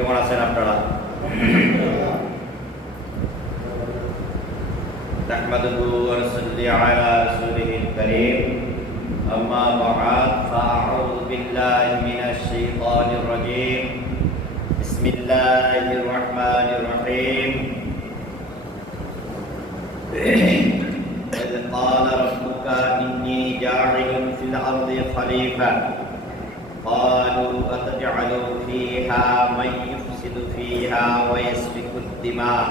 কেমন আছেন আপনারা? নাহমাদুহু ওয়া নুসাল্লি আলা রাসূলিহিল কারীম। আম্মা বা'দ, ফাআউযু বিল্লাহি মিনাশ শাইতানির রাজীম। বিসমিল্লাহির রাহমানির রাহিম। إذ قال ربك إني جاعل في الأرض خليفة قالوا أتجعل فيها من يفسد فيها ويسفك الدماء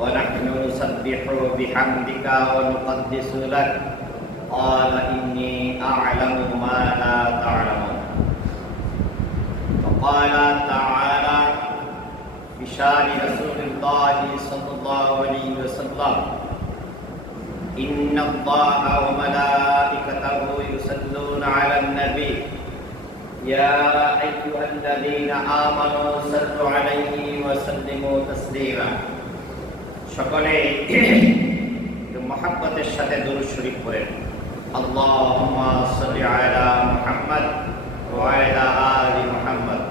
ونحن نسبح بحمدك ونقدس لك قال إني أعلم ما لا تعلمون. وقال تعالى في شان رسول الله صلى الله عليه وسلم إن الله وملائكته يصلون على النبي يا أيها الذين آمنوا صلوا عليه وسلموا تسليما. সকলে মুহাব্বতের সাথে দুরূদ শরীফ পড়েন। আল্লাহুম্মা সাল্লি আলা মুহাম্মদ ওয়া আলা আলি মুহাম্মদ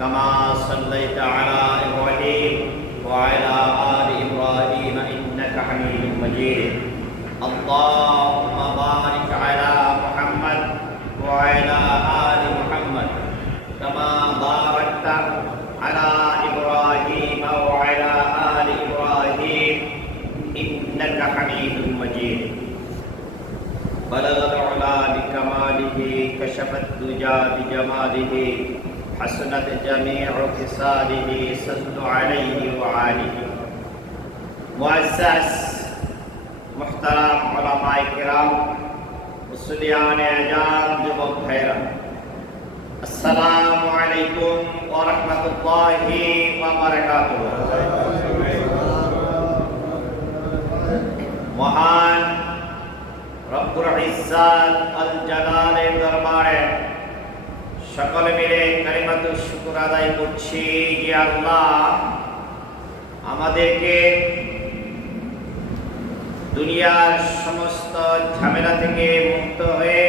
কামা সাল্লাইতা আলা ইব্রাহিম ওয়া আলা আলি ইব্রাহিম ইন্নাকা হামিদুম মাজিদ। আল্লাহুম্মা বারিক আলা মুহাম্মদ ওয়া আলা আলি মুহাম্মদ কামা বারাকতা আলা ইব্রাহিম ওয়া আলা আলি ইব্রাহিম ইন্নাকা হামিদুম মাজিদ। بلغ العلا بكماله كشف الدجى بجماله حسنت جميع خصاله صلوا عليه وآله. معزز محترم علماء کرام মুসলিয়ান আজাম যুবক ভাইরা, আসসালামু আলাইকুম ওয়া রাহমাতুল্লাহি ওয়া বারাকাতুহু। মহান রব্বুল ইজ্জাত আল জালালের দরবারে সকলে মিলে কালিমাতুশ শুকর আদায় করছি যে আল্লাহ আমাদেরকে দুনিয়ার সমস্ত ঝামেলা থেকে মুক্ত হয়ে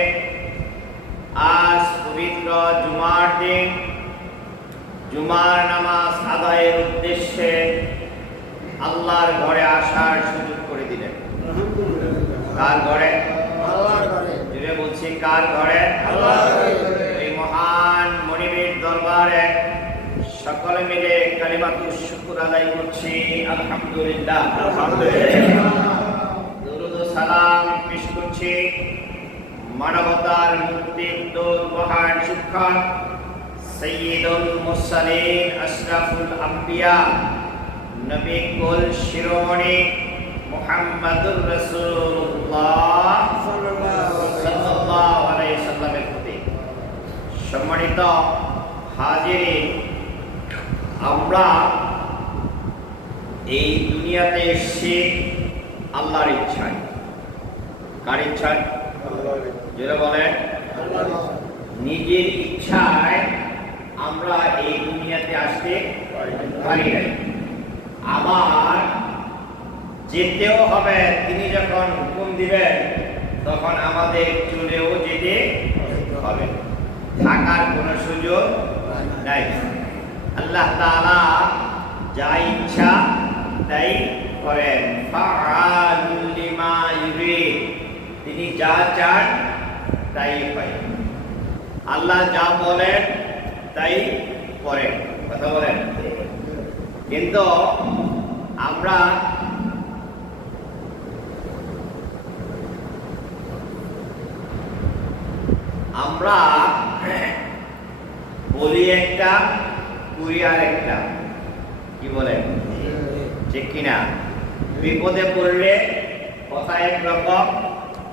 আজ পবিত্র জুমার দিন জুমার নামাজ আদায়ের উদ্দেশ্যে আল্লাহর ঘরে আসার সুযোগ করে দিলেন। কার ঘরে? আল্লাহর ঘরে। যেটা বলছি কার ঘরে? আল্লাহর ঘরে। এই মহান মনিবের দরবারে সকলে মিলে কালিমাতুশ শুকর আদায় করছি আলহামদুলিল্লাহ। আলহামদুলিল্লাহ। দুরূদ ও সালাম পেশ করছি মানবতার মুক্তির দূত মহান শিক্ষক সাইয়্যিদুল মুরসালিন আশরাফুল আম্বিয়া নবী কুল শিরোমণি মুহাম্মাদুর রাসূলুল্লাহ সাল্লাল্লাহু আলাইহি সাল্লামের প্রতি। সম্মানিত হাজিরিন, আমরা এই দুনিয়াতে এসেছি আল্লাহর ইচ্ছায়। কার ইচ্ছায়? যারা বলেন নিজের ইচ্ছায় আমরা এই দুনিয়াতে আসতে পারি নাই। আবার যেতেও হবে, তিনি যখন হুকুম দিবেন তখন আমাদের চলেও যেতে হবে, থাকার কোনো সুযোগ নাই। আল্লাহ তাআলা যা ইচ্ছা তাই করেন, ফাআলুল লিমা ইউরিদ, তিনি যা চান তাই হয়। আল্লাহ যা বলেন তাই করেন। কথা বলেন। কিন্তু আমরা বলি একটা, করি আর একটা। কি বলেন? ঠিক কিনা? বিপদে পড়লে কথা একরকম,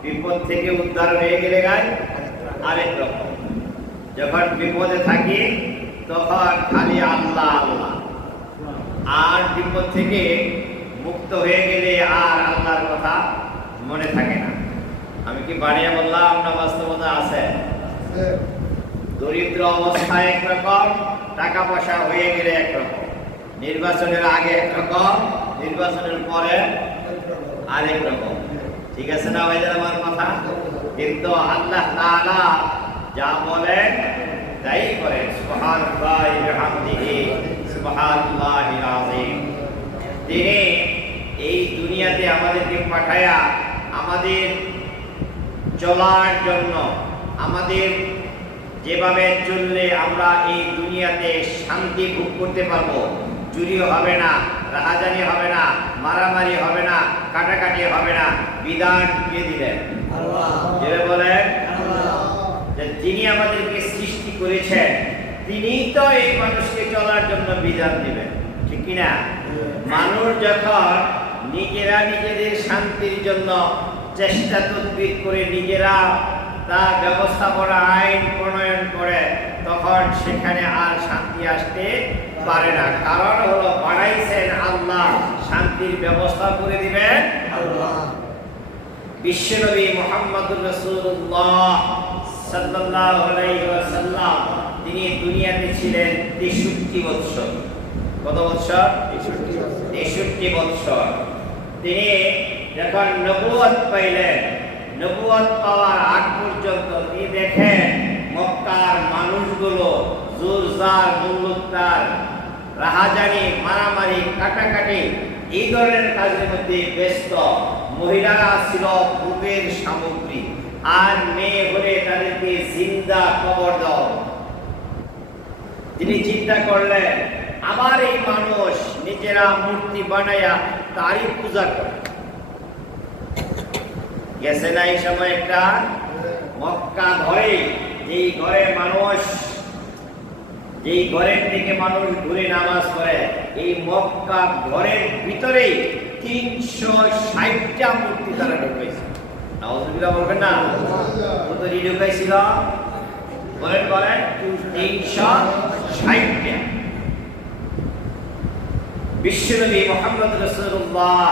বিপদ থেকে উদ্ধার হয়ে গেলে গায় আরেক রকম। যখন বিপদে থাকি তখন খালি আল্লাহ আল্লাহ, আর বিপদ থেকে মুক্ত হয়ে গেলে আর আল্লাহর কথা মনে থাকে না। আমি কি বানিয়ে বললাম না বাস্তবতা আছে? দরিদ্র অবস্থায় একরকম, টাকা পয়সা হয়ে গেলে একরকম, নির্বাচনের আগে একরকম, নির্বাচনের পরে আরেক রকম। ঠিক আছে না ভাইদের আমার কথা? কিন্তু আল্লাহ তাআলা যা বলেন তাই করেন সুবহানাল্লাহি ওয়া বিহামদিহি সুবহানাল্লাহিল আযীম। তিনি এই দুনিয়াতে আমাদেরকে পাঠায়া আমাদের চলার জন্য, আমাদের যেভাবে চললে আমরা এই দুনিয়াতে শান্তি ভোগ করতে পারবো, চুরিও হবে না, রাহাজানি হবে না, মারামারি হবে না, কাটাকাটি হবে না, বিধান কে দিলেন? আল্লাহ। যে বলেন যে যিনি আমাদেরকে সৃষ্টি করেছেন তিনিই তো এই মানুষকে চলার জন্য বিধান দিবেন, ঠিক কি না? মানুষ যখন নিজেরা নিজেদের শান্তির জন্য চেষ্টা তদবির করে নিজেরা তা ব্যবস্থাপনা আইন প্রণয়ন করে, তখন সেখানে আর শান্তি আসতে পারে না। কারণ হলো বানাইছেন আল্লাহ, শান্তির ব্যবস্থা করে দিবেন আল্লাহ। বিশ্বনবী মুহাম্মদুর রাসূলুল্লাহ সাল্লাল্লাহু আলাইহি ওয়াসাল্লাম তিনি দুনিয়াতে ছিলেন 63 বছর। কত বছর? 63 বছর। তিনি যখন নবুয়ত পাইলেন, নবুয়ত পাওয়ার আগ পর্যন্ত তিনি দেখেন মক্কার মানুষগুলো জোরজার, মুল্লুকতার, রাহাজানি, মারামারি, কাটাকাটি এই ধরনের কাজের মধ্যে ব্যস্ত। মহিলারা ছিল ভোগের সামগ্রী, আর মেয়ে হলে তাদেরকে জিন্দা কবর দাও। তিনি চিন্তা করলেন আবার এই মানুষ নিজেরা মূর্তি বানায়া তারই পূজা করে। গেছে না এই সময় একটা মক্কা ঘরে, যেই ঘরে মানুষ, যেই ঘরের থেকে মানুষ ঘুরে নামাজ পড়ে, এই মক্কা ঘরের ভিতরেই 360টা মূর্তি তারা ঢুকাইছে। নাউজুবিল্লাহ বলবেন না? কত ঢুকাইছিল? বলেন বলেন 360টা। বিশ্বনবী মুহাম্মদ রাসূলুল্লাহ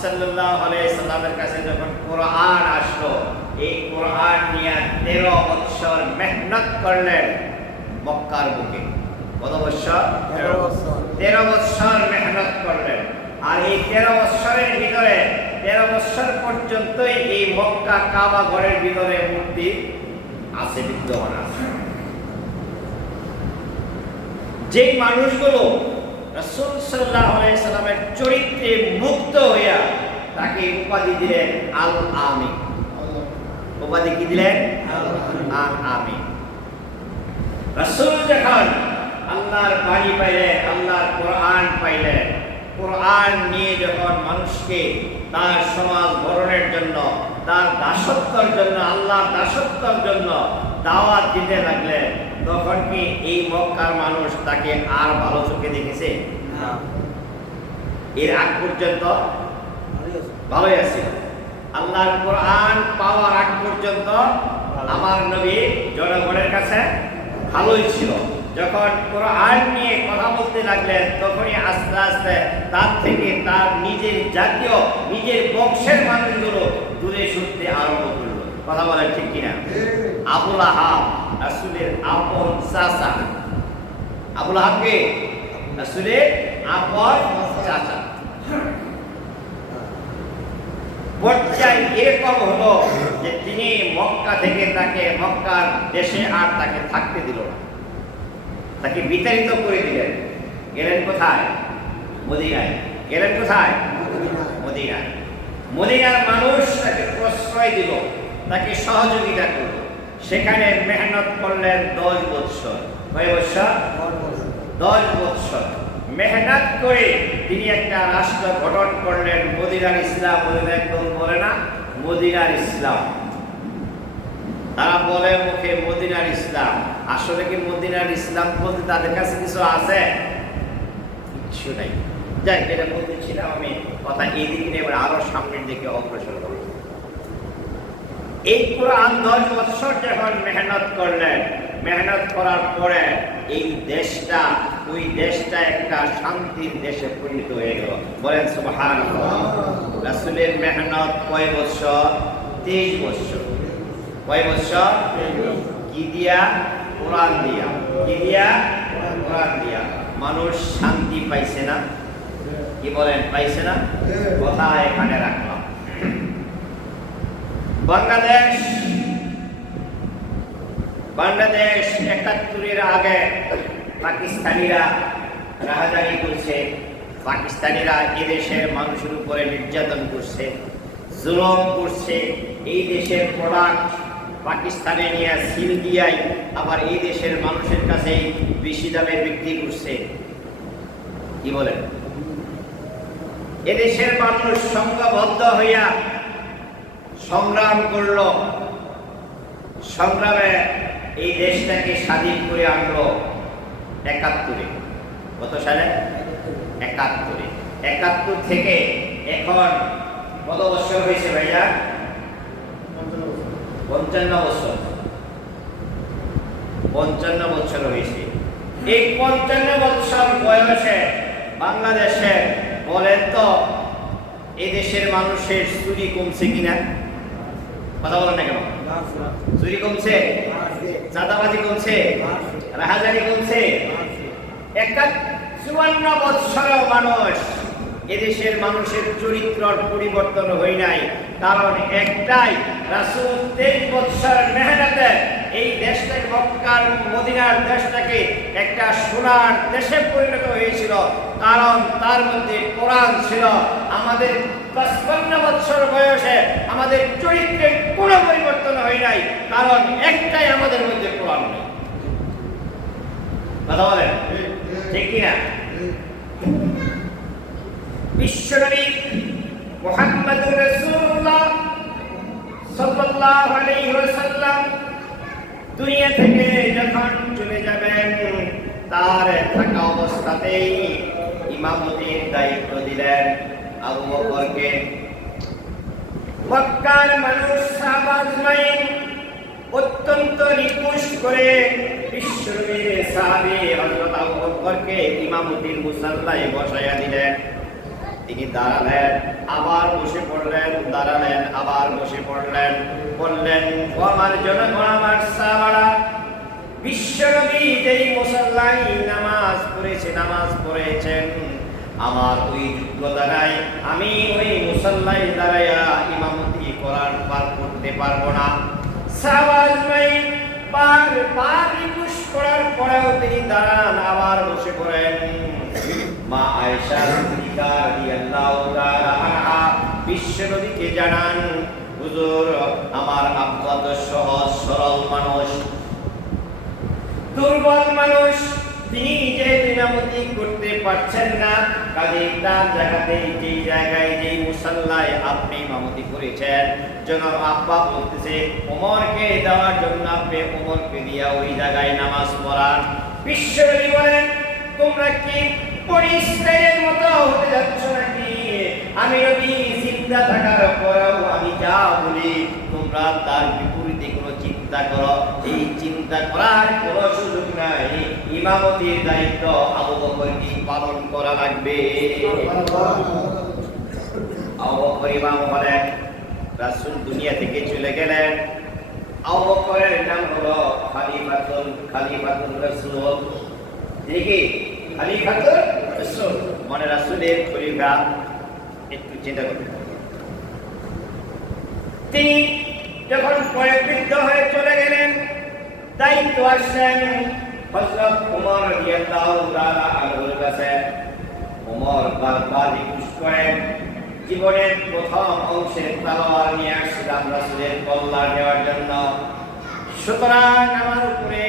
সাল্লাল্লাহু আলাইহি সাল্লামের কাছে যখন কোরআন আসলো, এই কোরআন নিয়ে 13 বছর মেহনত করলেন মক্কার বুকে। কত বছর? 13 বছর মেহনত করলেন। আর এই 13 বছরের ভিতরে 13 বছর পর্যন্তই এই মক্কা কাবা ঘরের ভিতরে মূর্তি আছে, বিদ্যমান আছে। যেই মানুষগুলো রাসূল সাল্লাল্লাহু আলাইহি সাল্লামের চরিত্রে মুগ্ধ হইয়া তাকে উপাধি দিলেন আল আমিন। উপাধি কি দিলেন? আল আমিন। রাসূল যখন আল্লাহর বাণী পাইলেন, আল্লাহর কোরআন পাইলেন, কোরআন নিয়ে যখন মানুষকে তার সমাজ গঠনের জন্য, তার দাসত্বের জন্য, আল্লাহর দাসত্বের জন্য দাওয়াত দিতে লাগলেন, তখন কি এই মক্কার মানুষ তাকে আর ভালো চোখে দেখেছে? না। এর আগ পর্যন্ত ভালোই আছে। আল্লাহর কোরআন পাওয়ার আগ পর্যন্ত আমার নবী জনগণের কাছে ভালোই ছিল। যখন কোরআন নিয়ে কথা বলতে লাগলেন, তখনই আস্তে আস্তে তার থেকে তার নিজের জাতীয়, নিজের বংশের মানুষগুলো দূরে সরতে আরম্ভ করলো। কথা বলেন ঠিক কিনা? আবুল আহাব রাসূলের আপন চাচা। আবুল আহাবকে রাসূলের আপন চাচা। পর্যায় এরকম হলো যে তিনি মক্কা থেকে তাকে মক্কার দেশে আর তাকে থাকতে দিল না, তাকে বিতাড়িত করে দিলেন। গেলেন কোথায়? মদিনায়। গেলেন কোথায়? মদিনায়। মদিনার মানুষ তাকে প্রশ্রয় দিল, তাকে সহযোগিতা করল। সেখানে মেহনত করলেন 10 বছর। কয় বছর? 10 বছর মেহনত করে তিনি একটা রাষ্ট্র গঠন করলেন। মদিনার ইসলাম বলে না, মদিনার ইসলাম। তারা বলে মুখে মদিনার ইসলাম, আসলে কি মদিনার ইসলাম বলতে তাদের কাছে কিছু আছে? কিছু নাই। যাই, যেটা বলতেছিলাম আমি, কথা এই দিকে নিয়ে এবার আরো সামনের দিকে অগ্রসর করব। এই কোরআন 10 বছর যখন মেহনত করলেন, মেহনত করার পরে এই দেশটা, ওই দেশটা একটা শান্তির দেশে পরিণত হয়ে গেল। বলেন সুবহানাল্লাহ। রাসূলের মেহনত কয় বছর? 23 বছর। কয় বছর? কি দিয়া? কোরআন দিয়া। কি দিয়া? কোরআন দিয়া। মানুষ শান্তি পাইছে না? কি বলেন, পাইছে না? কথা এখানে রাখলাম। বাংলাদেশ বাংলাদেশ ৭১-এর আগে পাকিস্তানিরা রাহাজানি করছে, পাকিস্তানিরা এদেশের মানুষের উপরে নির্যাতন করছে, জুলুম করছে। এই দেশের প্রোডাক্ট পাকিস্তানে নিয়ে সিল দিয়াই আবার এই দেশের মানুষের কাছে বেশি দামে বিক্রি করছে। কি বলেন? এদেশের মানুষ সংঘবদ্ধ হইয়া সংগ্রাম করল, সংগ্রামে এই দেশটাকে স্বাধীন করে আনলো ৭১-এ। কত সালে? ৭১-এ। ৭১ থেকে এখন কত বছর হয়েছে ভাইয়া? ৫৫ বছর। ৫৫ বছর হয়েছে। এই ৫৫ বছর বয়সে বাংলাদেশে বলেন তো এই দেশের মানুষের চুরি কমছে কিনা? কথা বলেন না কেন? চুরি কমছে, চাঁদাবাজি কমছে, রাহাজানি কমছে। ৫৪ বছরেও মানুষ এদেশের মানুষের চরিত্রের পরিবর্তন হয় নাই। কারণ একটাই, রাসূল ২৩ বছর মেহনতে এই দেশটাকে, মক্কার মদিনার দেশটাকে একটা সোনার দেশে পরিণত হয়েছিল। কারণ তার মধ্যে কোরআন ছিল। আমাদের ৫৫ বছর বয়সে আমাদের চরিত্রের কোনো পরিবর্তন হয় নাই, কারণ একটাই, আমাদের মধ্যে কোরআন নেই। কথা বলেন ঠিক কিনা? বিশ্বনবী মুহাম্মদুর রাসূলুল্লাহ সাল্লাল্লাহু আলাইহি ওয়াসাল্লাম দুনিয়া থেকে যখন চলে যাবেন, তার থাকা অবস্থাতেই ইমামতির দায়িত্ব দিলেন আবু বকরকে। মক্কার মানুষ সাহাবা আজমাইন অত্যন্ত রিকোয়েস্ট করে বিশ্বনবীর সাহাবী হযরত আবু বকরকে ইমামতির মুসাল্লায় বসাইয়া দিলেন। তিনি দাঁড়ালেন, আবার বসে পড়লেন, দাঁড়ালেন, আবার বসে পড়লেন। বললেন, ও আমার জনগণ, আমার সাহাবারা, বিশ্বনবী যেই মুসাল্লায় নামাজ পড়েছেন, আমার ওই যোগ্যতা নাই, আমি ওই মুসাল্লায় দাঁড়াইয়া ইমামতি করতে পারবো না। সাহাবা আজমাইন বারবার রিকোয়েস্ট করার পরেও তিনি দাঁড়ান, আবার বসে পড়েন। মা আয়েশা সিদ্দিকা রাদিয়াল্লাহু তাআলা আনহা বিশ্বনবীকে জানান, হুজুর, আমার আব্বা তো সহজ সরল মানুষ, দুর্বল মানুষ, তিনি যে ইমামতি করতে পারছেন না, কাজেই তার জায়গাতে, যেই জায়গায়, যেই মুসাল্লায় আপনি ইমামতি করেছেন, জনাব আব্বা বলতেছে ওমরকে দেওয়ার জন্য আপনি ওমরকে দিয়া ওই জায়গায় নামাজ পড়ান। বিশ্বনবী বলেন, তোমরা কি পরিশ্রমের মতো হতে যাচ্ছ নাকি? আমি নবী জিন্দা থাকার পরেও আমি যা বলি তোমরা তার বিপরীতে কোনো চিন্তা করো, এই চিন্তা করার কোনো সুযোগ নাই। ইমামতির দায়িত্ব আবু বকরকে পালন করা লাগবে। আবু বকর ইমাম হলেন। রাসূল দুনিয়া থেকে চলে গেলেন। আবু বকরের নাম হলো খলিফাতুল রাসূল। দেখি খলিফাতুর রাসূল মানে রাসূলের খলিফা। একটু চিন্তা করুন, তিনি যখন বয়োবৃদ্ধ হয়ে চলে গেলেন, দায়িত্ব আসলেন হযরত ওমর রাদিয়াল্লাহু তাআলা আনহুর কাছে। ওমর বারবার রিকোয়েস্ট করেন, জীবনের প্রথম অংশের তলোয়ার নিয়ে আসছিলাম রাসূলের কল্যাণ দেওয়ার জন্য, সুতরাং আমার উপরে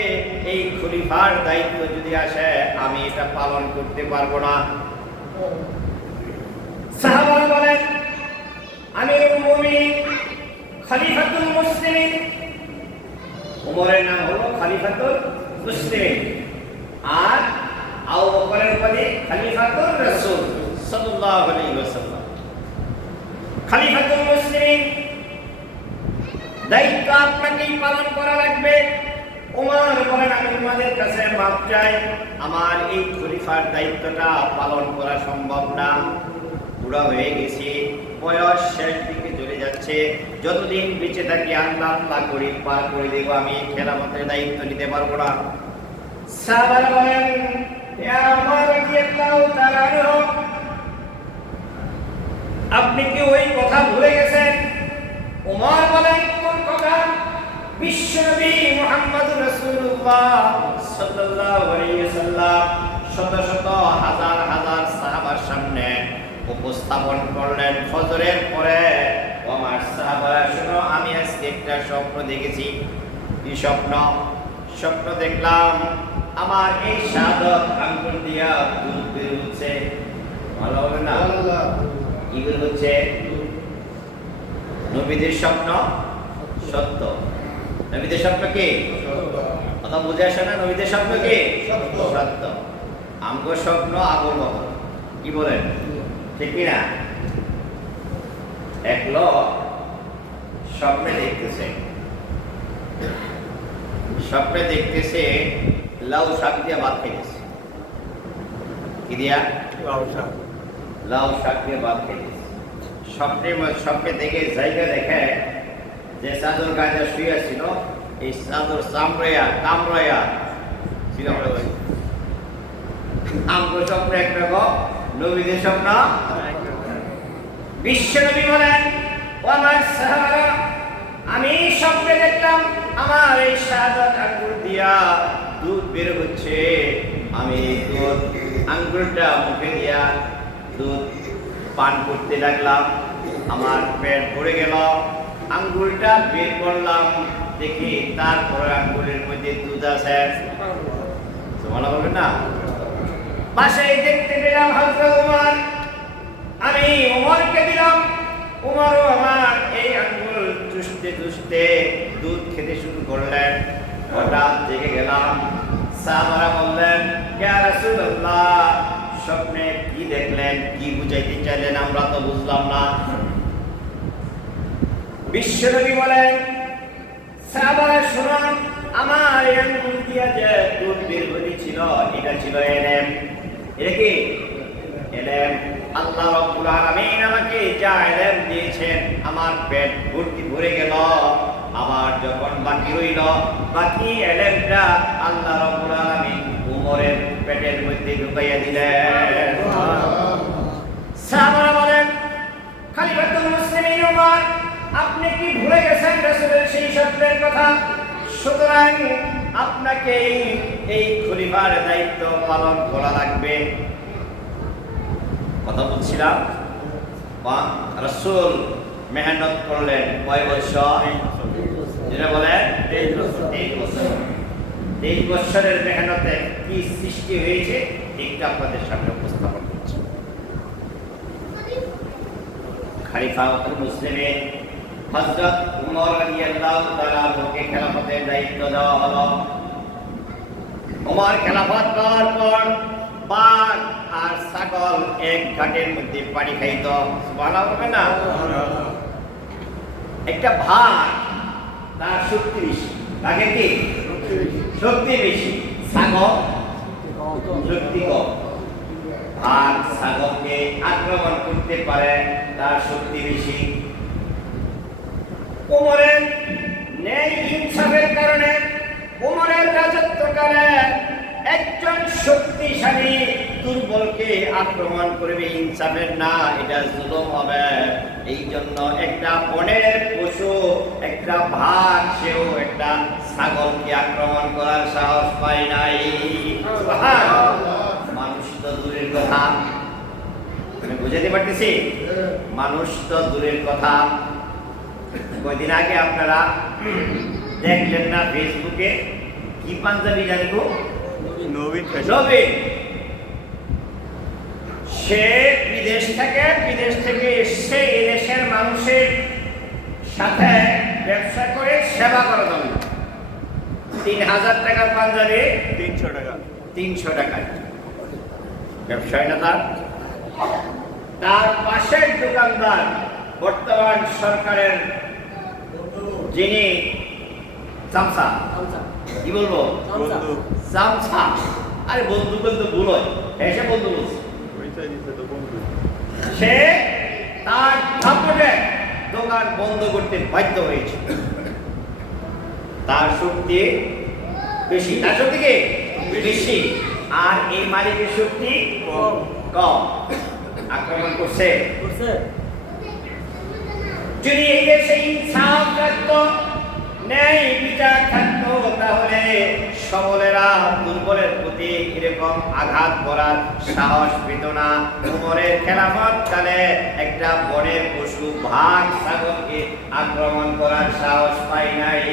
এই খলিফার দায়িত্ব যদি আসে আমি এটা পালন করতে পারবো না। সাহাবারা বলেন, আমিরুল মুমিনিন খলিফাতুল মুসলিমিন, ওমরের নাম হলো খলিফাতুল মুসলিমিন, আর আবু বকরের পদে খলিফাতুর রাসূল সাল্লাল্লাহু আলাইহি ওয়াসাল্লাম। খলিফাতুল মুসলিমিন দায়িত্ব আপনাকেই পালন করা লাগবে। ওমর বলেন, আমি তোমাদের কাছে মাপ চাই, আমার এই খলিফার দায়িত্বটা পালন করা সম্ভব না, বুড়া হয়ে গেছি, বয়স শেষ দিকে চলে যাচ্ছে, যতদিন বেঁচে থাকি আল্লাহ করি পার করে দেবো, আমি খেলাফতের দায়িত্ব নিতে পারবো না। সাহাবারা বলেন, ইয়া ওমর রাদিয়াল্লাহু তাআলা আনহু, আপনি কি ওই কথা ভুলে গেছেন? ওমর বলেন, কোন কথা? বিশ্বনবী মুহাম্মদুর রাসূলুল্লাহ সাল্লাল্লাহু আলাইহি ওয়াসাল্লাম শত শত হাজার হাজার সাহাবার সামনে উপস্থাপন করলেন ফজরের পরে। আমার সাহাবারা শুনো, আমি আজকে একটা স্বপ্ন দেখেছি। কি স্বপ্ন? স্বপ্ন দেখলাম আমার এই সাদত আঙ্গুল দিয়া দুধ বের হচ্ছে। ভালো হবে না? কি বের হচ্ছে? নবীদের স্বপ্ন সত্য। নবীদের স্বপ্ন কি? কথা বুঝে আসে না? নবীদের স্বপ্ন কি? সত্য। আমগো স্বপ্ন আগর মতো। কি বলেন? ঠিক কিনা? এক লোক স্বপ্নে দেখতেছে লাউ শাক দিয়ে ভাত খেয়েছে। কি দিয়া? লাউ শাক দিয়ে ভাত খেয়েছে। স্বপ্নে দেখে জায়গা দেখে যে চাদর গায়ে শুয়ে ছিল, এই চাদর কামড়াইয়া ছিল। আমগো স্বপ্ন একরকম, নবীদের স্বপ্ন। বিশ্বনবী বলেন, ও আমার সাহাবারা, আমি স্বপ্নে দেখলাম আমার এই শাহাদাত আঙ্গুল দিয়া দুধ বের হচ্ছে। আমি দুধ আঙ্গুলটা মুখে দিয়া দুধ পান করতে লাগলাম। আমার পেট ভরে গেল। আঙ্গুলটা বের করলাম, দেখি তারপরে আঙ্গুলের মধ্যে দুধ আছে। মনে করবেন না? পাশেই দেখতে পেলাম হযরত ওমর। আমি ওমরকে দিলাম। ওমরও আমার এই আঙ্গুল চুষতে দুধ খেতে শুরু করলেন। হঠাৎ জেগে গেলাম। সাহাবারা বললেন, ইয়া রাসূলুল্লাহ, স্বপ্নে কি দেখলেন? কি বুঝাইতে চাইলেন? আমরা তো বুঝলাম না। বিশ্বনবী বলেন, সাহাবারা শুনুন, আমার এই আঙ্গুল দিয়া যে দুধ বের হয়েছিল এটা ছিল এলেম। এটা কি? এলেম। আল্লাহ রাব্বুল আলামিন আমাকে যা এলেম দিয়েছেন, আমার পেট ভরে গেল। আবার যখন বাকি রইল, বাকি এলেমটা আল্লাহ রাব্বুল আলামিন উমরের পেটের মধ্যে ঢুকাইয়া দিলেন। সাহাবারা বলেন, খলিফাতুল মুসলিমিন উমর, আপনি কি ভুলে গেছেন রাসূলের সেই স্বপ্নের কথা? সুতরাং আপনাকে এই খলিফার দায়িত্ব পালন করা লাগবে। কথা বলছিলাম, রাসূল মেহনত করলেন কয় বছর? যেটা বলেন 23 বছর। 23 বছরের মেহনতে কি সৃষ্টি হয়েছে এটা আপনাদের সামনে উপস্থাপন করছি। খলিফাতুল মুসলিমিন হযরত উমর রাদিয়াল্লাহু তাআলা আনহুকে খেলাফতের দায়িত্ব দেওয়া হলো। উমর খেলাফত পাওয়ার পর বাঘ আর ছাগল এক ঘাটের মধ্যে পানি খাইত। সুবহানাল্লাহ হবে না? একটা ভাগ তার শক্তি বেশি। বাঘের কি শক্তি বেশি, ছাগল শক্তি কম। ভাগ ছাগলকে আক্রমণ করতে পারে, তার শক্তি বেশি। উমরের ন্যায় ইনসাফের কারণে, উমরের রাজত্বকালে একজন শক্তিশালী দুর্বলকে আক্রমণ করবে, ইনসাফের না, এটা জুলুম হবে। এই জন্য একটা বনের পশু, একটা ভাগ, সেও একটা ছাগলকে আক্রমণ করার সাহস পায় নাই। মানুষ তো দূরের কথা, আমি বুঝাতে পারতেছি? মানুষ তো দূরের কথা। কয়দিন আগে আপনারা দেখলেন না ফেসবুকে, কি পাঞ্জাবি জানিব? নবীন। সে বিদেশ থেকে এসে এদেশের মানুষের সাথে ব্যবসা করে সেবা করা যাবে। 3000 টাকার পাঞ্জাবি 300 টাকা ব্যবসায় না। তার পাশের দোকানদার বর্তমান সরকারের যিনি চামচা, কি বলবো, চামচা, আরে বন্ধু বলতে ভুল হয়, এসে বন্ধু বলছে, সে তার ধাপটে দোকান বন্ধ করতে বাধ্য হয়েছে। তার শক্তি বেশি, তার শক্তি কি বেশি, আর এই মালিকের শক্তি কম। আক্রমণ করছে। যদি এই দেশে ইনসাফ থাকতো, ন্যায় বিচার থাকতো তাহলে সবলেরা দুর্বলের প্রতি এরকম আঘাত করার সাহস পেত না। উমরের খেলাফত কালে একটা বনের পশু বাঘ ছাগলকে আক্রমণ করার সাহস পায় নাই।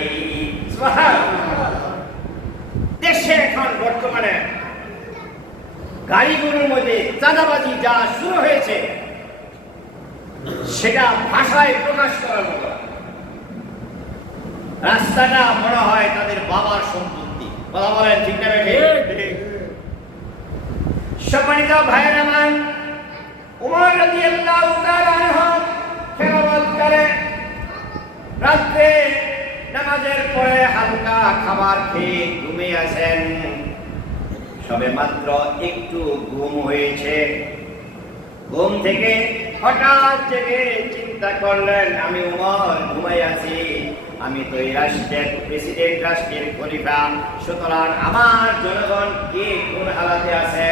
দেশে এখন বর্তমানে গাড়িগুলোর মধ্যে চাঁদাবাজি যা শুরু হয়েছে সেটা ভাষায় প্রকাশ করার মতো। রাস্তাটা মনে হয় তাদের বাবার সম্পত্তি। কথা বলেন ঠিক না ঠিক? সম্মানিত ভাইয়ের আমার, উমর রাদিয়াল্লাহু তাআলা আনহু খেলাফত করে রাতে নামাজের পরে হালকা খাবার খেয়ে ঘুমিয়ে আছেন। সবে মাত্র একটু ঘুম হয়েছে। ঘুম থেকে হঠাৎ জেগে চিন্তা করলেন, আমি উমর ঘুমাই আছি, আমি তো এই রাষ্ট্রের প্রেসিডেন্ট, রাষ্ট্রের খলিফা, সুতরাং আমার জনগণ কে কোন হালাতে আছে,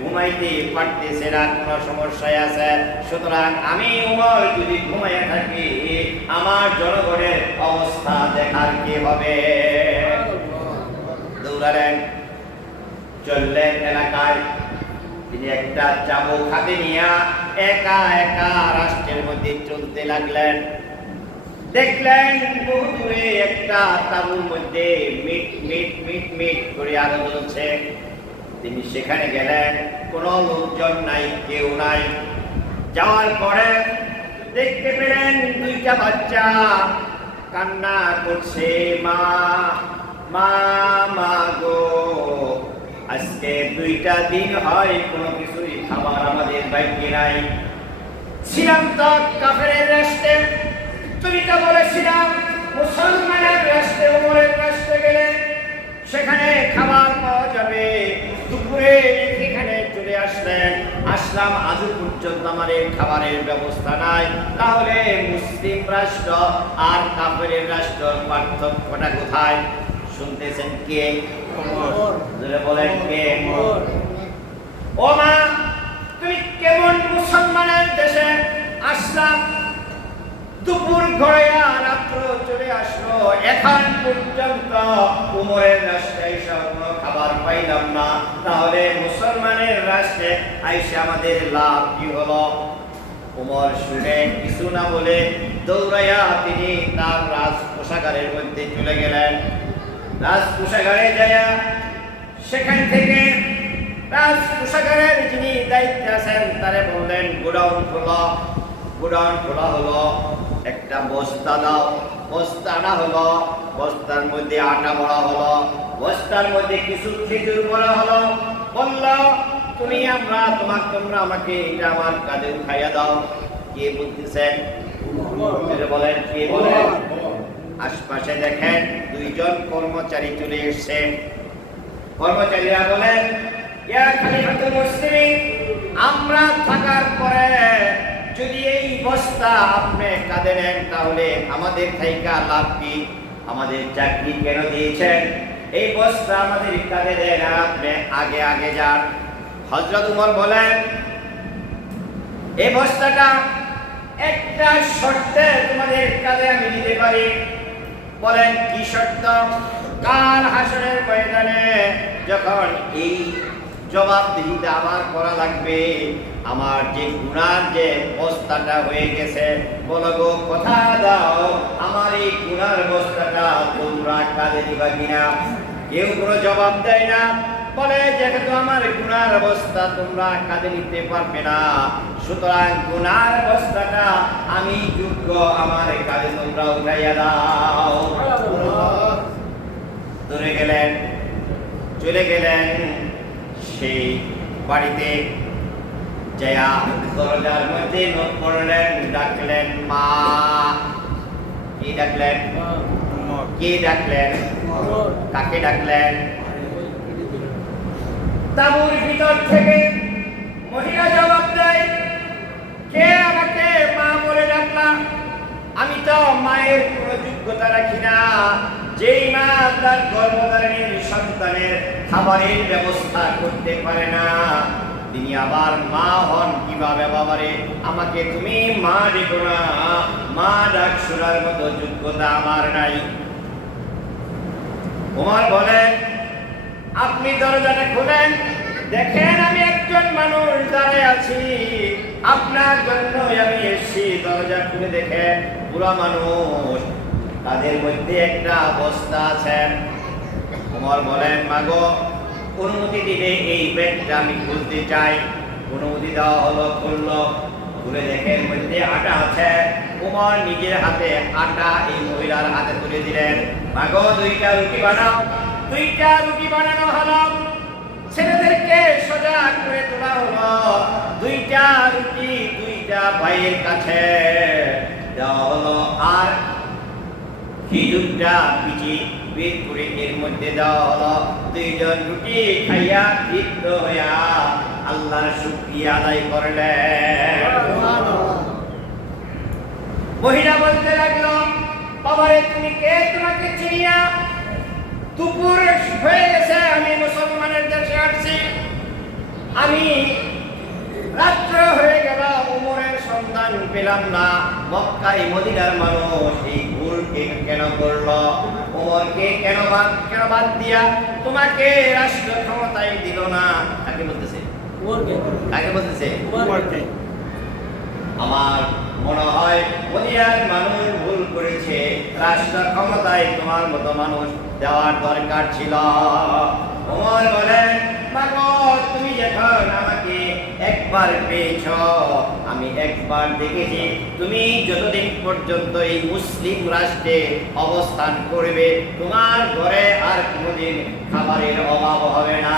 ঘুমাইতে পারতেছে না, কোন সমস্যায় আছে, সুতরাং আমি উমর যদি ঘুমাইয়া থাকি আমার জনগণের অবস্থা দেখার কে হবে? দৌড়ালেন, চললেন এলাকায়। তিনি একটা চাবুক হাতে নিয়ে একা একা রাষ্ট্রের মধ্যে চলতে লাগলেন। দেখলেন বহু দূরে একটা তাঁবুর মধ্যে মিট মিট মিট মিট করে আলো জ্বলছে। তিনি সেখানে গেলেন, কোনো লোকজন নাই, কেউ নাই। যাওয়ার পরে দেখতে পেলেন দুইটা বাচ্চা কান্না করছে, মা মা মা গো, আজকে 2টা দিন হয় কোনো কিছুই খাবার আমাদের বাইকে নাই। ছিলাম তো কাফেরের রাষ্ট্রে, তুমি তো বলেছিলাম মুসলমানের রাষ্ট্রে, উমরের রাষ্ট্রে গেলে সেখানে খাবার পাওয়া যাবে। দুপুরে এখানে চলে আসলাম, আজও পর্যন্ত আমাদের খাবারের ব্যবস্থা নাই। তাহলে মুসলিম রাষ্ট্র আর কাফেরের রাষ্ট্র পার্থক্যটা কোথায়? শুনতেছেন কে? বলেন কে? ও মা, তুমি কেমন মুসলমানের দেশে আসলাম, দুপুর ঘড়িয়া রাত্র চলে আসলো, এখন পর্যন্ত উমরের রাষ্ট্রে আইসা কোনো খাবার পাইলাম না, তাহলে মুসলমানের রাষ্ট্রে আইসা আমাদের লাভ কি হলো? উমর শুনে কিছু না বলে দৌড়াইয়া তিনি তার রাজ কোষাগারের মধ্যে চলে গেলেন। রাজ কোষাগারে যাইয়া সেখান থেকে রাজ কোষাগারের যিনি দায়িত্বে আছেন তারে বললেন, গোডাউন খোলা হলো, একটা বস্তা দাও। বস্তা আনা হলো, বস্তার মধ্যে আটা ভরা হলো, বস্তার মধ্যে কিছু খেজুর ভরা হলো। বলল, তোমরা আমাকে এটা আমার কাঁধে উঠাইয়া দাও। কে বলতেছেন? বলেন কে বলেন? আশপাশে দেখেন 2জন কর্মচারী চলে এসেছেন। কর্মচারীরা বলেন, ইয়া খলিফাতুল মুসলিমিন, আমরা থাকার পরে যদি এই বস্তা আপনি কাঁধে নেন তাহলে আমাদের থাইকা লাভ কি? আমাদের চাকরি কেন দিয়েছেন? এই বস্তা আমাদের কাঁধে দেন আর আপনি আগে আগে যান। হযরত উমর বলেন, এই বস্তাটা একটা শর্তে তোমাদের কাঁধে আমি দিতে পারি। বলেন কি শর্ত? কাল হাসরের ময়দানে যখন এই জবাবদিহিতা আমার করা লাগবে, আমার যে গুনার যে বস্তাটা হয়ে গেছে, বলো গো কথা দাও আমার এই গুনার বস্তাটা তোমরা কাঁধে দিবা কিনা? কেউ কোনো জবাব দেয় না। বলে, যেহেতু আমার গুনার বস্তা তোমরা কাঁধে নিতে পারবে না, সুতরাং গুনার বস্তাটা আমি যোগ্য, আমার কাঁধে তোমরা উঠাইয়া দাও। দূরে গেলেন, চলে গেলেন সেই বাড়িতে। জয়া দরজার মধ্যে নক করলেন, ডাকলেন মা। কি ডাকলেন? কে ডাকলেন? কাকে ডাকলেন? তাঁবুর ভিতর থেকে মহিলা জবাব দেয়, কে আমাকে মা বলে ডাকলাম? আমি তো মায়ের কোনো যোগ্যতা রাখি না। যেই মা তার গর্ভধারিণী সন্তানের খাবারের ব্যবস্থা করতে পারে না, তিনি আবার মা হন কিভাবে? বাবারে, আমাকে তুমি মা ডেকো না, মা ডাক শোনার মতো যোগ্যতা আমার নাই। ওমর বলেন, আপনি দরজাটা খুলেন, দেখেন আমি একজন মানুষ দাঁড়ায় আছি, আপনার জন্য আমি এসেছি। দরজা খুলে দেখে পুরো মানুষ, তাদের মধ্যে একটা অবস্থা আছে। ওমর বলেন, মাগো অনুমতি দিলে এই ব্যাগটা আমি খুলতে চাই। অনুমতি দেওয়া হলো, খুললো। খুলে দেখে এর মধ্যে আটা আছে। ওমর নিজের হাতে আটা এই মহিলার হাতে তুলে দিলেন। মাগো 2টা রুটি বানাও। 2টা রুটি বানানো হলো। ছেলেদেরকে সোজা করে তোলা হলো। 2টা রুটি 2টা ভাইয়ের কাছে দেওয়া হলো। আর খেজুরটা পিচি বের করে এর মধ্যে দেওয়া হলো। 2জন রুটি খাইয়া তৃপ্ত হইয়া আল্লাহর শুকরিয়া আদায় করলেন। মহিলা বলতে লাগলো, বাবারে তুমি কে? তোমাকে চিনি না। দুপুর হয়ে গেছে, আমি মুসলমানের দেশে আসছি। আমি রাত্র হয়ে গেল, উমরের সন্ধান পেলাম না। মক্কায় মদিনার মানুষ এই ভুলকে কেন করলো? উমরকে কেন বাদ দিয়া তোমাকে রাষ্ট্র ক্ষমতায় দিল না? কাকে বলতেছে? কাকে বলতেছে? উমরকে। আমার মনে হয় মদিনার মানুষ ভুল করেছে, রাষ্ট্র ক্ষমতায় তোমার মতো মানুষ দেওয়ার দরকার ছিল। ওমর বলেন, মাগো তুমি যখন আমাকে একবার পেয়েছ, আমি একবার দেখেছি তুমি যতদিন পর্যন্ত এই মুসলিম রাষ্ট্রে অবস্থান করবে, তোমার ঘরে আর কোনোদিন খাবারের অভাব হবে না।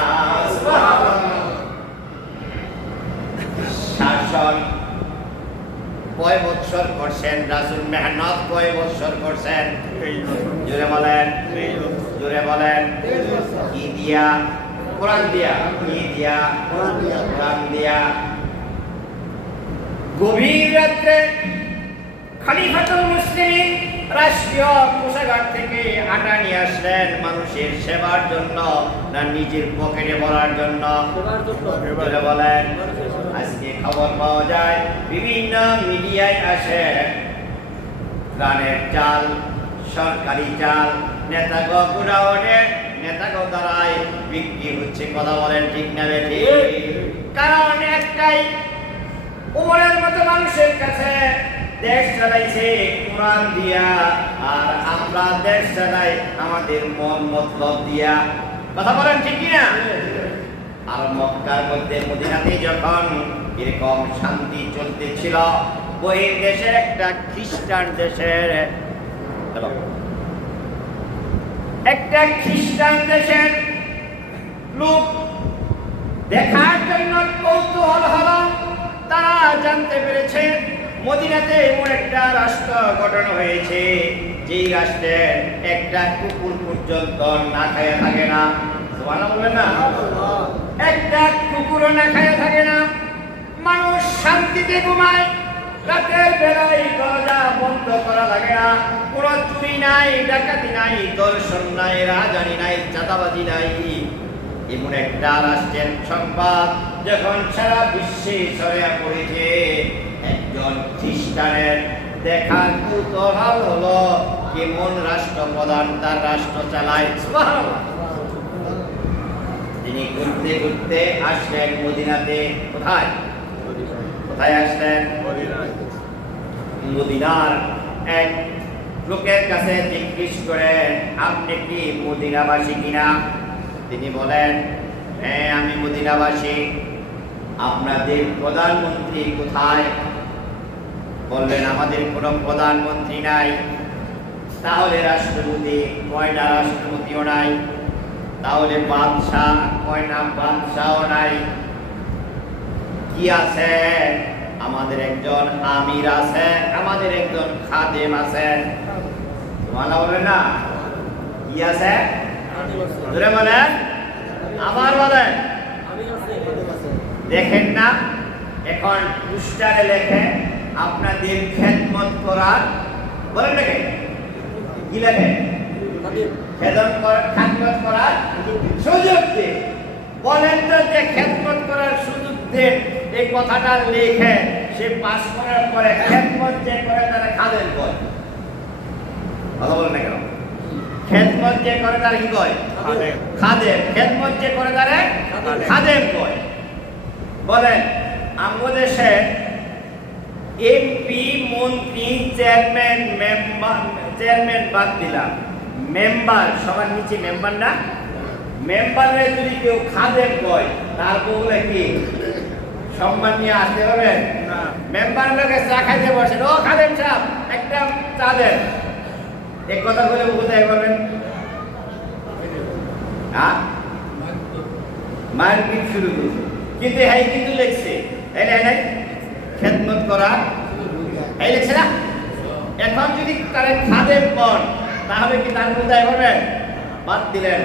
শাসন কয় বছর করছেন রাসূল? মেহনত কয় বছর করছেন? জোরে বলেন, জোরে বলেন। কি দিয়া? কোরআন দিয়া। কি দিয়া? কোরআন দিয়া। গভীর রাত্রে খলিফাতুল মুসলিমিন রাষ্ট্রীয় কোষাগার থেকে আটা নিয়ে আসলেন মানুষের সেবার জন্য না নিজের পকেটে ভরার জন্য? জোরে বলেন। আজকে খবর পাওয়া যায়, বিভিন্ন মিডিয়ায় আসে, ত্রাণের চাল, সরকারি চাল নেতাগো গুড়াওয়ানে নেতাগো দ্বারাই বিক্রি হচ্ছে। কথা বলেন ঠিক না বেঠিক? কারণ একটাই, উমরের মতো মানুষের কাছে দেশ চালাইছে কোরআন দিয়া, আর আমরা দেশ চালাই আমাদের মন মতলব দিয়া। কথা বলেন ঠিক কিনা? আর মক্কার মধ্যে মদিনাতে যখন এরকম শান্তি চলতেছিল, বহির দেশের একটা খ্রিস্টান দেশের লোক দেখার জন্য কৌতূহল হলো। তারা জানতে পেরেছে মদিনাতে এমন একটা রাষ্ট্র গঠন হয়েছে, যেই রাষ্ট্রের একটা কুকুর পর্যন্ত না খাইয়া থাকে না। সুবহানাল্লাহ বলেন না? একটা কুকুরও না খাইয়া থাকে না। মানুষ শান্তিতে ঘুমায়, রাতের বেলায় দরজা বন্ধ করা লাগে না। কোনো চুরি নাই, ডাকাতি নাই, দর্শন নাই, রাজানি নাই, চাঁদাবাজি নাই। এমন একটা রাষ্ট্রের সংবাদ যখন সারা বিশ্বে ছড়িয়ে পড়েছে, একজন খ্রিস্টানের দেখার কৌতূহল হলো কেমন রাষ্ট্রপ্রধান তার রাষ্ট্র চালায়। তিনি ঘুরতে ঘুরতে আসলেন মদিনাতে। কোথায় কোথায় আসলেন? মদিনার এক লোকের কাছে জিজ্ঞেস করেন, আপনি কি মদিনাবাসী কিনা? তিনি বলেন, হ্যাঁ আমি মদিনাবাসী। আপনাদের প্রধানমন্ত্রী কোথায়? বললেন, আমাদের কোনো প্রধানমন্ত্রী নাই। তাহলে রাষ্ট্রপতি? কয়টা রাষ্ট্রপতিও নাই। তাহলে বাদশাহ? কয়টা বাদশাহও নাই। কি আছে? আমাদের একজন আমির আছে, আমাদের একজন খাদেম আছে। তোমরা বলেন না কি আছে? জোরে বলেন, আবার বলেন। দেখেন না এখন পোস্টারে লেখে আপনাদের খেদমত করার, বলেন নাকি কি লেখে? খেদমত করার সুযোগ দে। বলেন তো যে খেদমত করার সুযোগ দে, এই কথাটা লেখে সে পাস করার পরে খেদমত যে করে তারা খাদেম বলে। কথা বলেন না কেন? খেদমত যে করে তার কি কয়? খাদেম। খেদমত যে করে তারে খাদেম কয়। বলেন আমাদের দেশে এমপি, মন্ত্রী, চেয়ারম্যান বাদ দিলাম, মেম্বার সবার নিচে মেম্বার না, মেম্বারে যদি কেউ খাদেম কয় তার বলে কি সম্মান নিয়ে আসতে পারবেন না? মেম্বার লোকে চা খাইতে বসেন, ও খাদেম সাহেব একটা চা দেন, এক কথা বলে বোঝাই পারবেন? হ্যাঁ, মারপিট শুরু করছে, কিন্তু হ্যাঁ কিন্তু লেখছে খেদমত করা এই লেখছে না। এখন যদি তারা খাদেম কন তাহলে কি তার বোঝাই পারবেন? বাদ দিলেন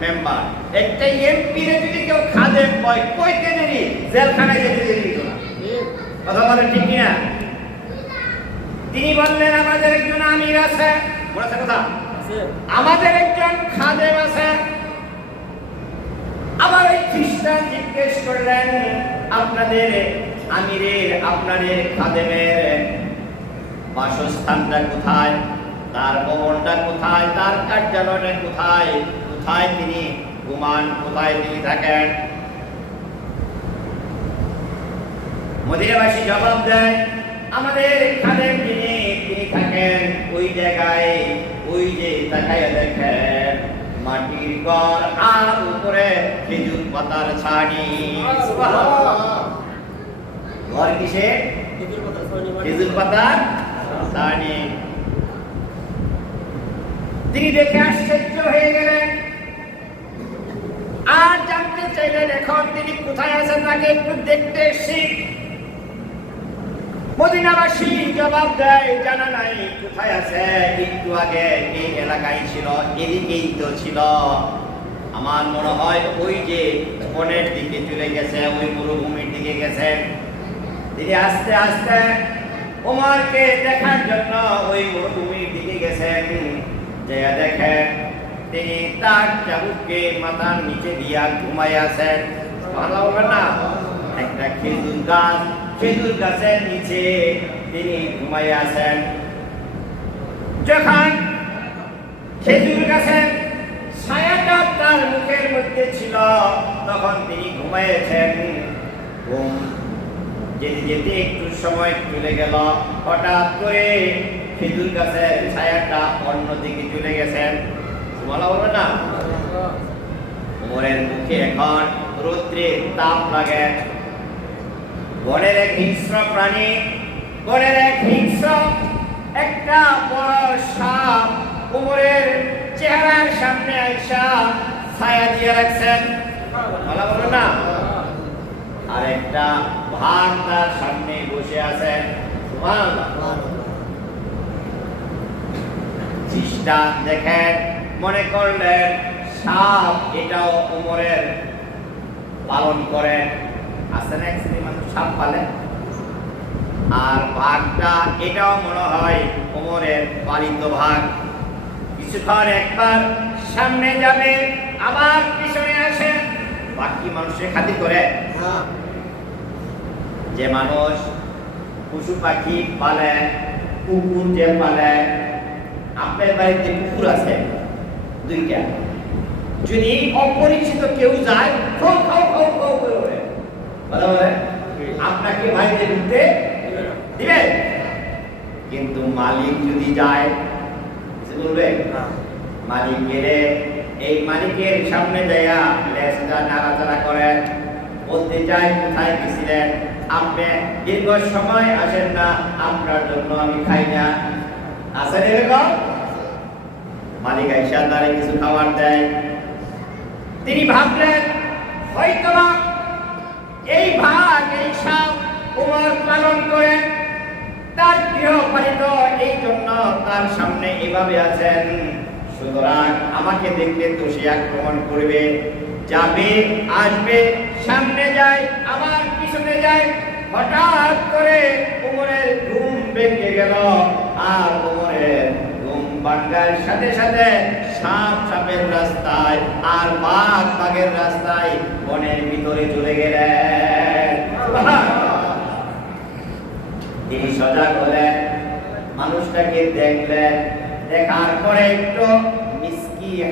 মেম্বার। একটা এমপি রে যদি কেউ খাদেম কয় কইতে দেরি, জেলখানায় যেতে দেরি হতো না। কথা বলেন ঠিক কিনা? তিনি বললেন আমাদের একজন আমির আছে, বলেছে কথা, আমাদের একজন খাদেম আছে। আবার ওই খ্রিস্টান জিজ্ঞেস করলেন আপনাদের আমিরের, আপনাদের খাদেমের বাসস্থানটা কোথায়, তার ভবনটা কোথায়, তার কার্যালয়টা কোথায়, কোথায় তিনি ঘুমান, কোথায় তিনি থাকেন? মদিনাবাসী জবাব দেয় আমাদের খাদেম তিনি থাকেন ওই জায়গায়, ওই যে তাকায় দেখেন মাটির ঘর আর উপরে খেজুর পাতার ছানি। ঘর কিসে? খেজুর পাতার ছানি। তিনি দেখে আশ্চর্য হয়ে গেলেন আর জানতে চাইলেন এখন তিনি কোথায় আছেন, তাকে একটু দেখতে এসেছি। মদিনাবাসী জবাব দেয় জানা নাই কোথায় আছে, একটু আগে এই এলাকায় ছিল, এদিকেই তো ছিল। আমার মনে হয় ওই যে বনের দিকে চলে গেছে, ওই মরুভূমির দিকে গেছে। তিনি আস্তে আস্তে ওমরকে দেখার জন্য ওই মরুভূমির দিকে গেছেন। যে দেখেন তিনি তার চাবুককে মাথার নিচে দিয়া ঘুমাই আছেন। ভালো হবে না? একটা খেজুর গাছ, খেজুর গাছের নিচে তিনি ঘুমাই আছেন। যখন খেজুর গাছের ছায়াটা তার মুখের মধ্যে ছিল তখন তিনি ঘুমাইয়েছেন। ঘুম যেতে যেতে একটু সময় চলে গেল, হঠাৎ করে খেজুর গাছের ছায়াটা অন্যদিকে চলে গেছেন। বলা হলো না? ওমরের মুখে এখন রৌদ্রের তাপ লাগে। বনের এক হিংস্র প্রাণী, বনের এক হিংস্র একটা বড় সাপ ওমরের চেহারার সামনে আইসা ছায়া দিয়ে রাখছেন। বলা হলো না? আর একটা ভাগ তার সামনে বসে আছে। খ্রিস্টান দেখেন মনে করলেন সাপ এটাও ওমরের পালন করে। আছে না এক শ্রেণীর মানুষ সাপ পালে, আর ভাগটা এটাও মনে হয় ওমরের পালিত ভাগ। কিছুক্ষণ একবার সামনে যাবে আবার পিছনে আসে, বাকি মানুষের খাতির করে। যে মানুষ পশু পাখি পালে, কুকুর যে পালে, আপনার বাড়িতে কুকুর আছে দুইটা, যদি অপরিচিত কেউ যায় খাও খাও খাও খাও করে আপনাকে বাড়িতে ঢুকতে দিবে, কিন্তু মালিক যদি যায় কিছু বলবে? মালিক গেলে এই মালিকের সামনে যাইয়া লেজটা নাড়াচাড়া করে বলতে চাই কোথায় গেছিলেন আপনি, দীর্ঘ সময় আসেন না, আপনার জন্য আমি খাই না। আসেন এরকম? মালিক আইসা তারে কিছু খাবার দেয়। তিনি ভাবলেন হয়তোবা এই ভাগ এই সাপ ওমর পালন করে তার গৃহপালিত, এই জন্য তার সামনে এভাবে আছেন। সুতরাং আমাকে দেখলে তো সে আক্রমণ করবে, যাবে আসবে, সামনে যায় আবার পিছনে যায়। হঠাৎ করে ওমরের ঘুম ভেঙে গেল, আর ওমরের ঘুম ভাঙার সাথে সাথে সাপ সাপের রাস্তায় আর বাঘ বাঘের রাস্তায় বনের ভিতরে চলে গেলেন। তিনি সজাগ হলেন, মানুষটাকে দেখলেন, দেখার পরে একটু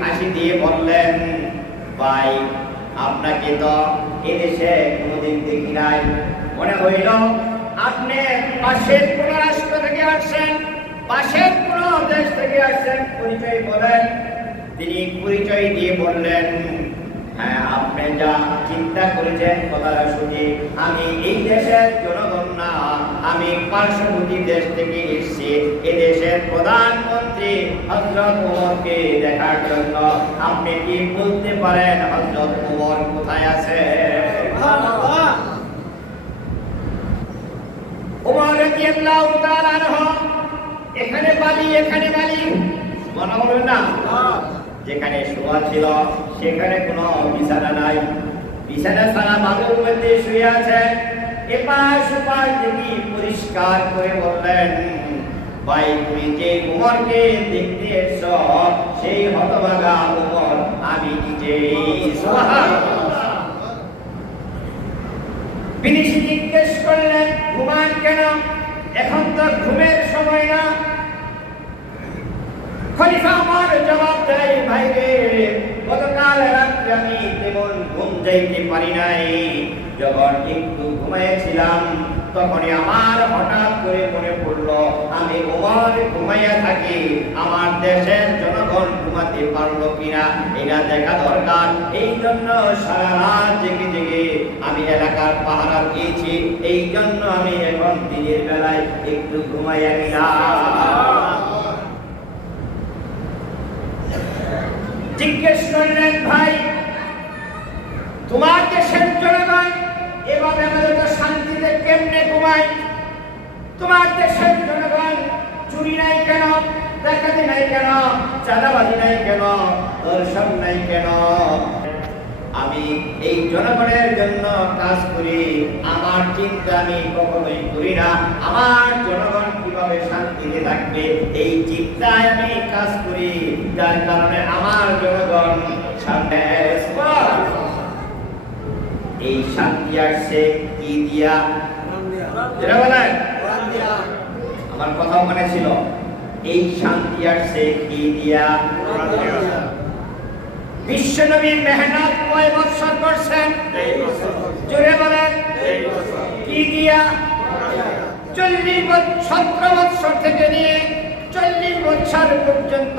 হাসি দিয়ে বললেন, ভাই আপনাকে তো এদেশে কোনোদিন দেখি নাই, মনে হইল আপনি পাশের কোন রাষ্ট্র থেকে আসছেন, পাশের কোন দেশ থেকে আসছেন, পরিচয় বলেন। তিনি পরিচয় দিয়ে বললেন, হ্যাঁ আপনি যা চিন্তা করেছেন কথাটা শুনে, আমি এই দেশের জনগণ না, আমি পার্শ্ববর্তী দেশ থেকে এসেছি এ দেশের প্রধানমন্ত্রী হযরত ওমরকে দেখার জন্য। আপনি কি বলতে পারেন হযরত ওমর কোথায় আছে? সুবহানাল্লাহ। ওমর রাদিয়াল্লাহু তাআলা আনহু এখানে বালি মনে হলো না? যেখানে শোয়া ছিল সেখানে কোনো বিছানা নাই, বিছানা ছাড়া বালুর মধ্যে শুয়ে আছে। এপাশ ওপাশ দেখি পরিষ্কার করে বললেন, ভাই তুমি যে উমরকে দেখতে এসছো সেই হতভাগা উমর আমি নিজেই। সুবহানাল্লাহ। বিদেশি জিজ্ঞেস করলেন, ঘুমান কেন? এখন তো ঘুমের সময় না। খলিফা ওমর জবাব দেয়, ভাই রে গতকাল রাতে আমি তেমন ঘুম যাইতে পারি নাই, যখন একটু ঘুমাইছিলাম তখনই আমার হঠাৎ করে মনে পড়লো আমি ওমর ঘুমাইয়া থাকি, আমার দেশের জনগণ ঘুমাতে পারলো কিনা এটা দেখা দরকার। এই জন্য সারা রাত জেগে জেগে আমি এলাকার পাহারা দিয়েছি, এই জন্য আমি এখন দিনের বেলায় একটু ঘুমাইয়া গেলাম। জিজ্ঞেস করলেন, ভাই তোমার দেশের জনগণ এভাবে আমাদের তো শান্তিতে কেমনে ঘুমায়? তোমার দেশের জনগণ চুরি নাই কেন, ডাকাতি নাই কেন, চাঁদাবাজি নাই কেন, দর্শন নাই কেন? আমি এই জনগণের জন্য কাজ করি, আমার চিন্তা আমি কখনোই করি না আমার জনগণ কিভাবে শান্তিতে থাকবে, এই চিন্তায় আমি কাজ করি, যার কারণে আমার জনগণ শান্তি। এই শান্তি আসছে কি দিয়া? যেটা বলেন আমার কথা মনে ছিল, এই শান্তি আসছে কি দিয়া? বিশ্বনবী মেহনত কয় বছর করছেন? জোরে বলেন কি দিয়া? 17 বছর থেকে নিয়ে 40 বছর পর্যন্ত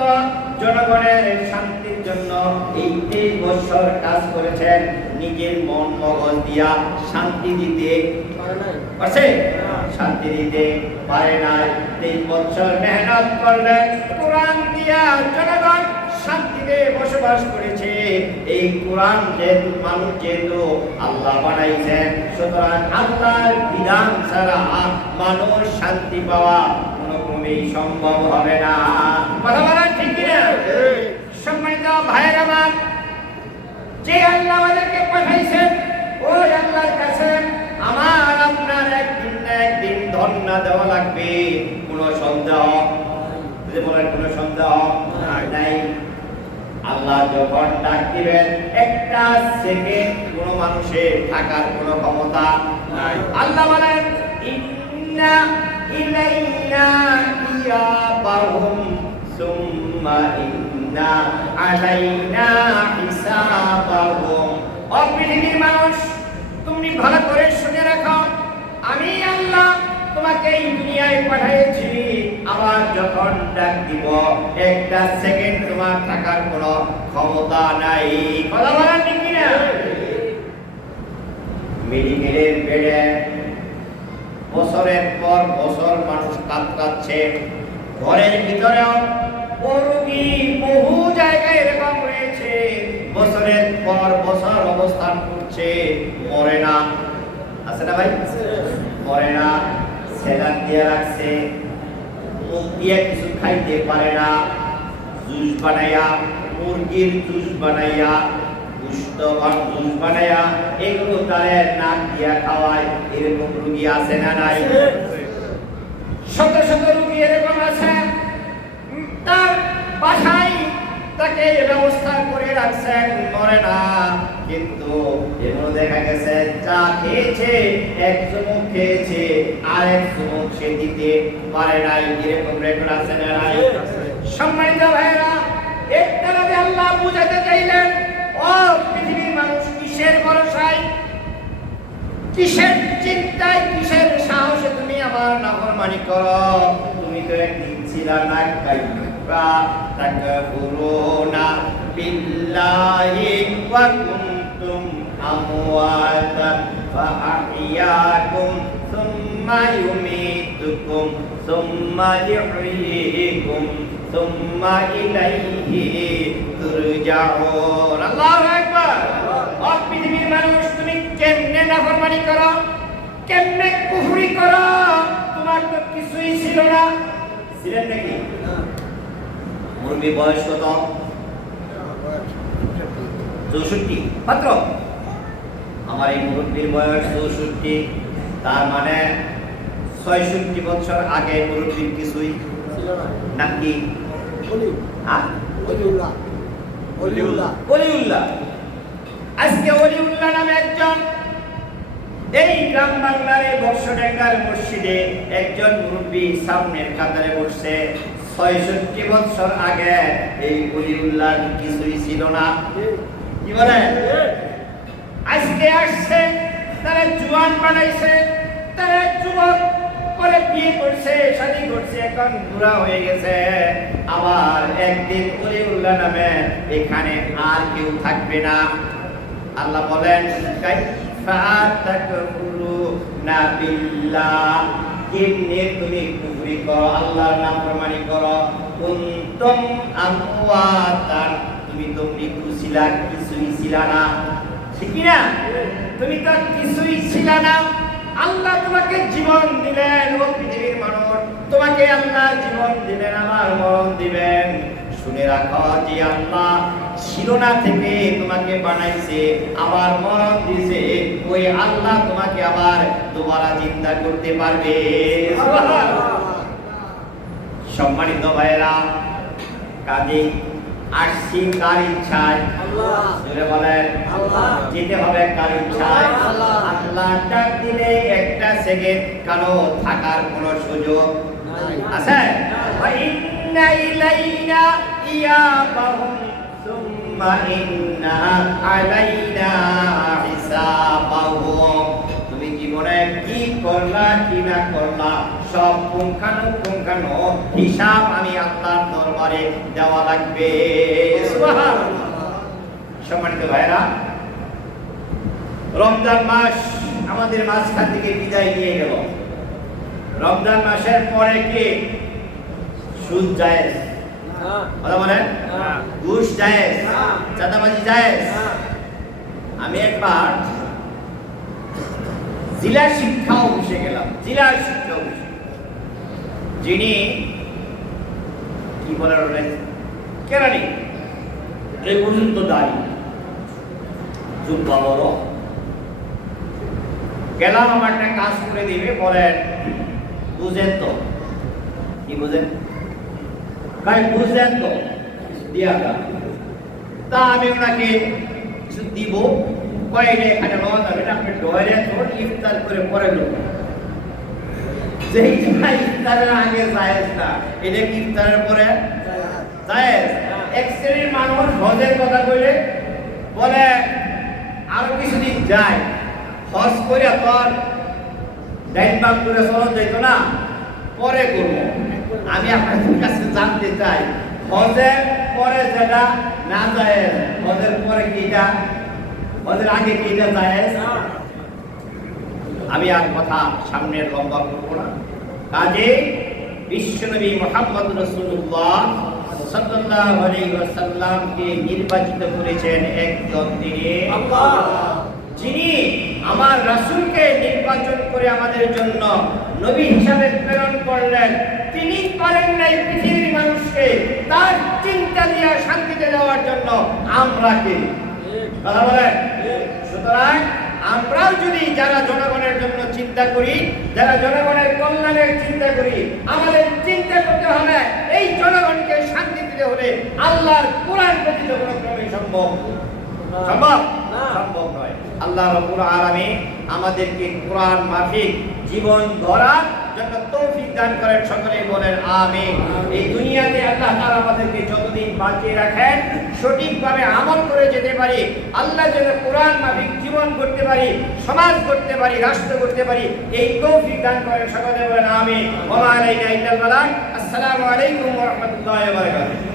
জনগণের শান্তির জন্য এই 23 বছর কাজ করেছেন। নিজের মন মগজ দিয়া শান্তি দিতে পারছে? শান্তি দিতে পারে নাই। 23 বছর মেহনত করলেন, কোরআন দিয়া জনগণ শান্তিতে বসবাস করেছে। এই কোরআন যেহেতু মানুষ যেহেতু আল্লাহ বানাইছেন, সুতরাং আল্লাহর বিধান ছাড়া মানুষ শান্তি পাওয়া কোনোক্রমেই সম্ভব হবে না। কথা বলেন ঠিক কিনা? সম্মানিত ভাইয়েরা আমার, যে আল্লাহ আমাদেরকে পাঠাইছেন ওই আল্লাহর কাছে আমার আপনার একদিন না একদিন ধন্না দেওয়া লাগবে, কোনো সন্দেহ যদি বলেন কোনো সন্দেহ নাই। আল্লাহ যখন ডাক দিবেন একটা সেকেন্ড কোনো মানুষের থাকার কোনো ক্ষমতা নাই। আল্লাহ বলেন ইন্না ইলাইনা ইয়াবাহুম সুম্মা ইন্না আলাইনা হিসাবাহুম। ও পৃথিবীর মানুষ, তুমি ভালো করে শুনে রাখো, আমি আল্লাহ তোমাকে এই দুনিয়ায় পাঠিয়েছি, আবার যখন ডাক দিব একটা সেকেন্ড তোমার থাকার কোনো ক্ষমতা নাই। কথা বলেন ঠিক কিনা? মেডিকেলের বেডে বছরের পর বছর মানুষ কাতরাচ্ছে, ঘরের ভিতরেও রোগী বহু জায়গায় এরকম রয়েছে, বছরের পর বছর অবস্থান করছে, মরে না। আছে না ভাই? মরে না। সেলার দিয়ে রাখছে, মুখ দিয়ে কিছু খাইতে পারে না, জুস বানাইয়া, মুরগির জুস বানাইয়া, পুষ্টবান জুস বানাইয়া এগুলো তাদের নাক দিয়া খাওয়ায়। এরকম রোগী আছে না নাই? শত শত রোগী এরকম আছে, তার বাসায় তাকে ব্যবস্থা করে রাখছেন, মরে না। কিন্তু এগুলো দেখা গেছে যা খেয়েছে এক চুমুক খেয়েছে আর এক চুমুক সে দিতে পারে নাই। এরকম রেকর্ড আছে না নাই? সম্মানিত ভাইরা, এর দ্বারা আল্লাহ বুঝাতে চাইলেন, ও পৃথিবীর মানুষ, কিসের ভরসায়, কিসের চিন্তায়, কিসের সাহসে তুমি আমার নাফরমানি করো? তুমি তো একদিন ছিলা না, কাইফা তাকফুরুনা বিল্লাহি ওয়া কুনতুম আমওয়াতান ফাআহইয়াকুম সুম্মা ইউমীতুকুম সুম্মা ইউহয়ীকুম সুম্মা ইলাইহি তুরজাউন। আল্লাহু আকবার। ও পৃথিবীর মানুষ, তুমি কেমনে নাফরমানি করো, কেমনে কুফরি করো? তোমার তো কিছুই ছিল না। ছিলেন নাকি? মুরব্বী বয়স কত? 64 মাত্র। আমার এই মুরব্বীর বয়স 64, তার মানে 66 বছর আগে মুরব্বীর কিছুই ছিল না নাকি? ওলিউল্লাহ। আজকে ওলিউল্লাহ নামে একজন এই গ্রাম বাংলার এই বর্ষডেঙ্গার মসজিদে একজন মুরব্বী সামনের কাতারে বসছে। 66 বছর আগে এই ওলিউল্লাহ কিছুই ছিল না। কি বলে? আজকে আসছে, তারা জুয়ান বানাইছে, তারা যুবক করে বিয়ে করছে, শাদী করছে, এখন বুড়া হয়ে গেছে। আবার একদিন ওলিউল্লাহ নামে এখানে আর কেউ থাকবে না। আল্লাহ বলেন, কাইফা তাকফুরুনা বিল্লাহ, কেমনে তুমি কুফরি করো, আল্লাহর নাফরমানি করো। কুনতুম আমওয়াতান, তুমি তো মৃত্যু ছিলা, কিছুই ছিলা না। ঠিক না? তুমি তো কিছুই ছিলা না। আল্লাহ তোমাকে জীবন দিলেন। ও পৃথিবীর মানুষ, তোমাকে আল্লাহ জীবন দিলেন, আমার মরণ দিবেন। শুনে রাখো যে আল্লাহ ছিল না থেকে তোমাকে বানাইছে, আবার মরণ দিয়েছে, ওই আল্লাহ তোমাকে আবার দুবারা চিন্তা করতে পারবে। সম্মানিত ভাইয়েরা, কাজে আসছি কার ইচ্ছায়? আল্লাহ বলেন, যেতে হবে কার ইচ্ছায়? আল্লাহ ডাক দিলে একটা সেকেন্ড কারো থাকার কোনো সুযোগ আছে? ইন্না ইলাইনা ইয়াবাহুম সুম্মা ইন্না আলাইনা হিসাবাহুম। তুমি জীবনে কি করলা কি না করলা, সব পুঙ্খানু হিসাব আমি আল্লাহর দরবারে দেওয়া লাগবে। সুবহানাল্লাহ। সম্মানিত ভাইরা, রমজান মাস আমাদের মাঝখান থেকে বিদায় নিয়ে গেল। রমজান মাসের পরে কি সুদ জায়েজ? কথা বলেন, ঘুষ জায়েজ, চাঁদাবাজি জায়েজ। আমি একবার জেলা শিক্ষা অফিসে গেলাম। জেলা শিক্ষা অফিসে যিনি কি বলার কেরানি, এই পর্যন্ত দাঁড়ি, জুব্বা বড়। গেলাম, আমার একটা কাজ করে দিবে, বলেন বুঝেন তো? কি বুঝেন? কাই বুঝেন তো? দিয়া তা আমি ওনাকে কিছু দিব, কয়েকটা এখানে লওয়া যাবে না, আপনি ডয়ারে তোর ইফতার করে পরে লোক যেই ইফতারের আগে জায়েজ না, এটা কি ইফতারের পরে জায়েজ? এক শ্রেণীর মানুষ হজের কথা কইলে বলে আরো কিছুদিন যায়, হজ করে তোর ডাইন বাম করে চলন যাইত না, পরে করবো। আমি আপনাদের কাছে জানতে চাই, হজের পরে যেটা না যায়, হজের পরে কি এটা, হজের আগে কি এটা জায়েজ? আমি আর কথা সামনের লম্বা করবো না। কাজে বিশ্বনবী মুহাম্মদ রাসূলুল্লাহ সাল্লাল্লাহু আলাইহি ওয়াসাল্লামকে নির্বাচিত করেছেন একজন তিনি আল্লাহ, যিনি আমার রাসূলকে নির্বাচন করে আমাদের জন্য নবী হিসাবে প্রেরণ করলেন। তিনি পারেন নাই পৃথিবীর মানুষকে তার চিন্তা দিয়ে শান্তিতে দেওয়ার জন্য। আমরা কে? কথা বলেন। সুতরাং আমরাও যদি যারা জনগণের জন্য চিন্তা করি, যারা জনগণের কল্যাণের চিন্তা করি, আমাদের চিন্তা করতে হবে এই জনগণকে শান্তি দিতে হলে আল্লাহর কোরআন ব্যতীত কোনো ক্রমে সম্ভব না। সম্ভব নয়। আল্লাহ রাব্বুল আলামিন আমাদেরকে কোরআন মাফিক জীবন গড়ার জন্য তৌফিক দান করেন, সকলেই বলেন আমিন। এই দুনিয়াতে আল্লাহ তাআলা আমাদেরকে যতদিন বাঁচিয়ে রাখেন সঠিকভাবে আমল করে যেতে পারি, আল্লাহ যেন কোরআন মাফিক জীবন করতে পারি, সমাজ করতে পারি, রাষ্ট্র করতে পারি, এই তৌফিক দান করেন, সকলে বলেন আমিন। ওয়া মা আলাইনা ইল্লাল বালাগ। আসসালামু আলাইকুম ওয়া রাহমাতুল্লাহি ওয়া বারাকাতুহু।